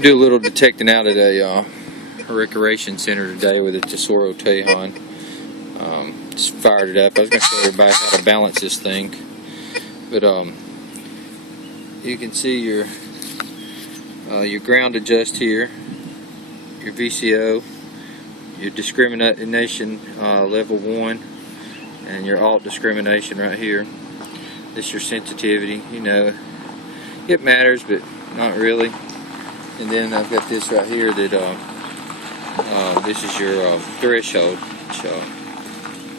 Do a little detecting out at a recreation center today with a Tesoro Tejon. Just fired it up. I was going to show everybody how to balance this thing, but you can see your ground adjust here, your VCO, your discrimination level 1, and your alt discrimination right here. This is your sensitivity. You know, it matters, but not really. And then I've got this right here that this is your threshold. So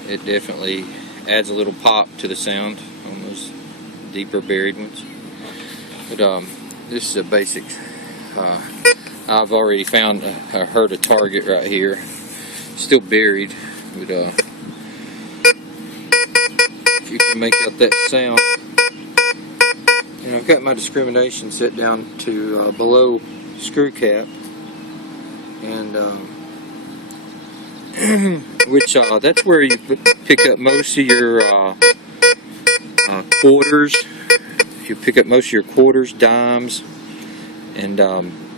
it definitely adds a little pop to the sound on those deeper buried ones. But this is a basic. I've already found heard a target right here, still buried, but if you can make out that sound. And I've got my discrimination set down to below screw cap, and which that's where you pick up most of your quarters. You pick up most of your quarters, dimes, and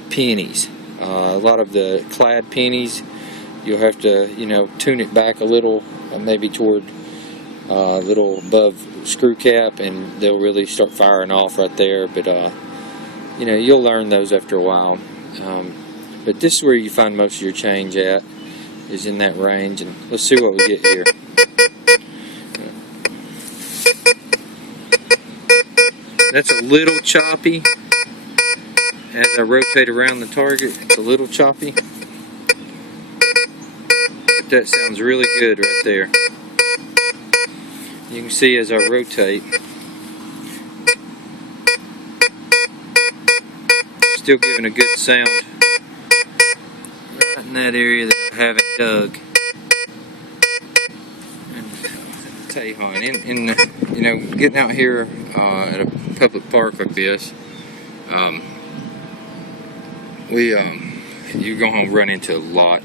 pennies. A lot of the clad pennies, you'll have to, you know, tune it back a little, maybe toward a little above screw cap, and they'll really start firing off right there. But you know, you'll learn those after a while. But this is where you find most of your change at, is in that range. And let's see what we get here. That's a little choppy. As I rotate around the target, it's a little choppy. But that sounds really good right there. You can see as I rotate, still giving a good sound right in that area that I haven't dug. And Tejon, in you know, getting out here at a public park like this, you're going to run into a lot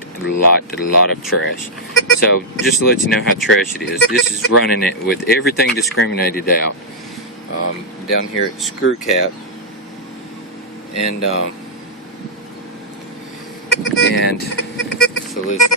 of trash. So just to let you know how trash it is, this is running it with everything discriminated out down here at screw cap, and so listen.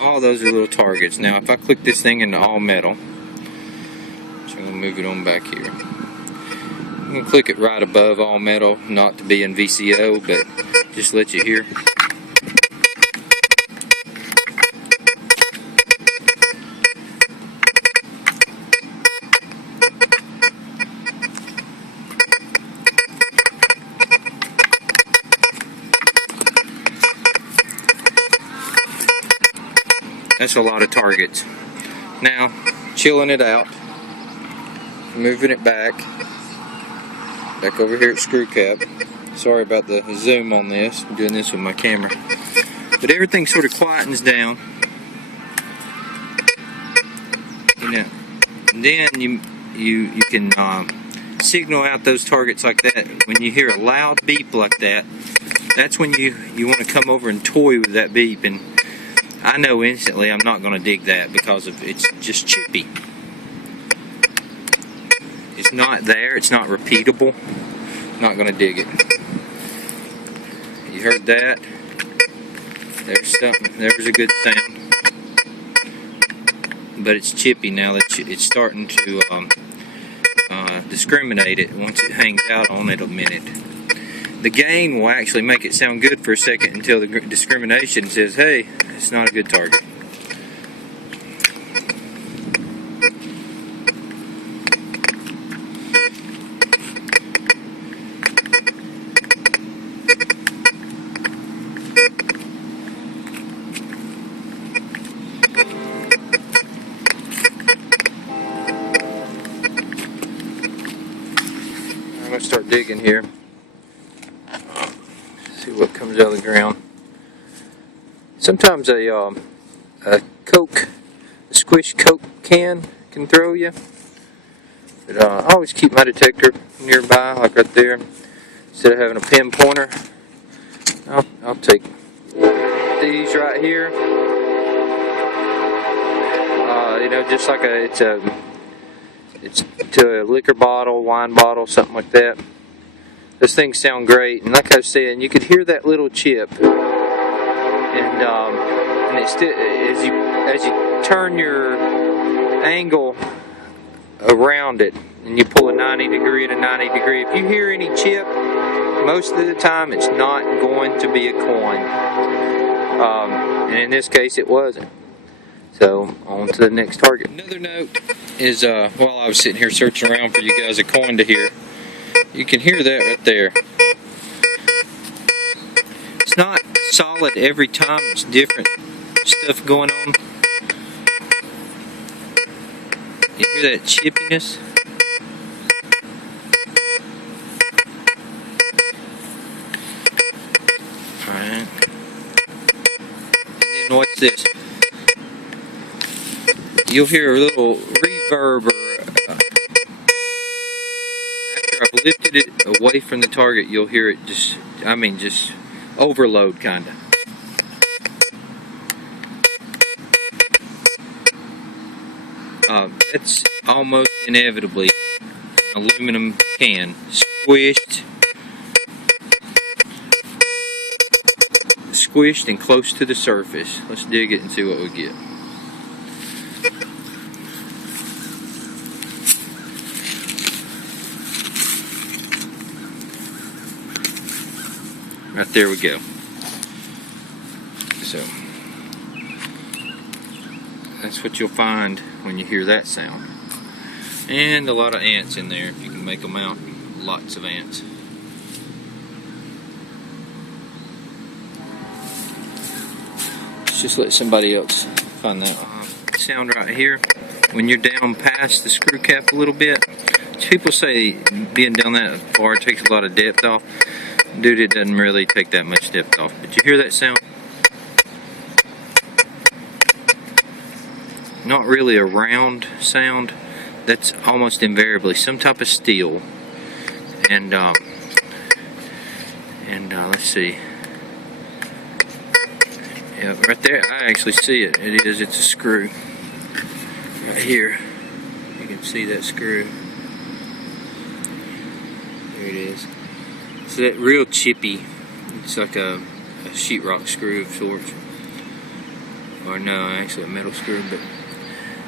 All those are little targets. Now if I click this thing into all metal, so I'm going to move it on back here. I'm going to click it right above all metal, not to be in VCO, but just let you hear. That's a lot of targets. Now, chilling it out, moving it back over here at screw cap. Sorry about the zoom on this. I'm doing this with my camera. But everything sort of quietens down. You know, and then you can signal out those targets like that. When you hear a loud beep like that, that's when you want to come over and toy with that beep. And I know instantly I'm not going to dig that because it's just chippy. It's not there. It's not repeatable. Not going to dig it. You heard that? There's something. There's a good sound. But it's chippy now that it's starting to discriminate it. Once it hangs out on it a minute. The gain will actually make it sound good for a second until the discrimination says, hey, it's not a good target. I'm going to start digging here. See what comes out of the ground. Sometimes a squished Coke can throw you. But I always keep my detector nearby, like right there. Instead of having a pin pointer, I'll take with these right here. You know, just like it's to a liquor bottle, wine bottle, something like that. Those things sound great, and like I was saying, you could hear that little chip, and it's still, as you turn your angle around it, and you pull a 90 degree to 90 degree. If you hear any chip, most of the time it's not going to be a coin, and in this case, it wasn't. So, on to the next target. Another note is, while I was sitting here searching around for you guys a coin to hear, you can hear that right there. It's not solid every time, it's different stuff going on. You hear that chippiness? Alright. And then watch this. You'll hear a little reverb, after I've lifted it away from the target, you'll hear it just overload kinda. That's almost inevitably an aluminum can, squished and close to the surface. Let's dig it and see what we get. Right there we go. So that's what you'll find when you hear that sound. And a lot of ants in there, if you can make them out. Lots of ants. Let's just let somebody else find that sound right here. When you're down past the screw cap a little bit, people say being down that far takes a lot of depth off. Dude, it doesn't really take that much depth off. But you hear that sound? Not really a round sound. That's almost invariably some type of steel. And let's see. Yeah, right there, I actually see it. It's a screw. Right here. You can see that screw. There it is. It's that real chippy. It's like a sheetrock screw of sorts. Or no, actually a metal screw, but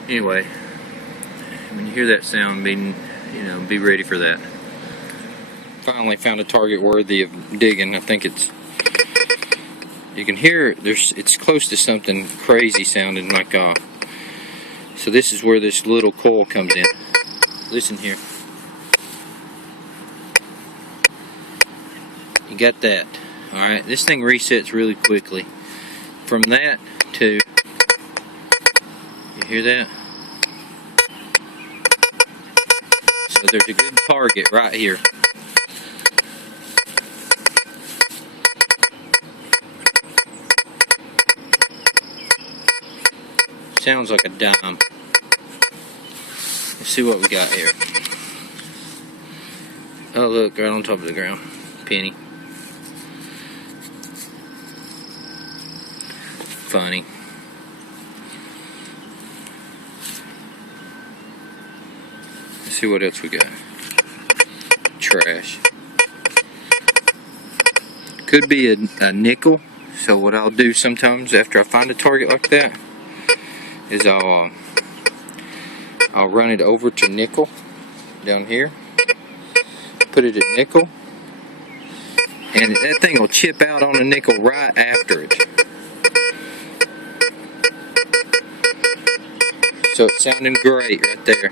anyway, when you hear that sound, be ready for that. Finally found a target worthy of digging. I think you can hear it's close to something crazy sounding like so this is where this little coil comes in. Listen here. You got that. Alright, this thing resets really quickly. From that to, you hear that? So there's a good target right here. Sounds like a dime. Let's see what we got here. Oh look, right on top of the ground. Penny. Funny. Let's see what else we got. Trash. Could be a nickel. So what I'll do sometimes after I find a target like that is I'll run it over to nickel down here. Put it at nickel. And that thing will chip out on a nickel right after it. So it's sounding great right there.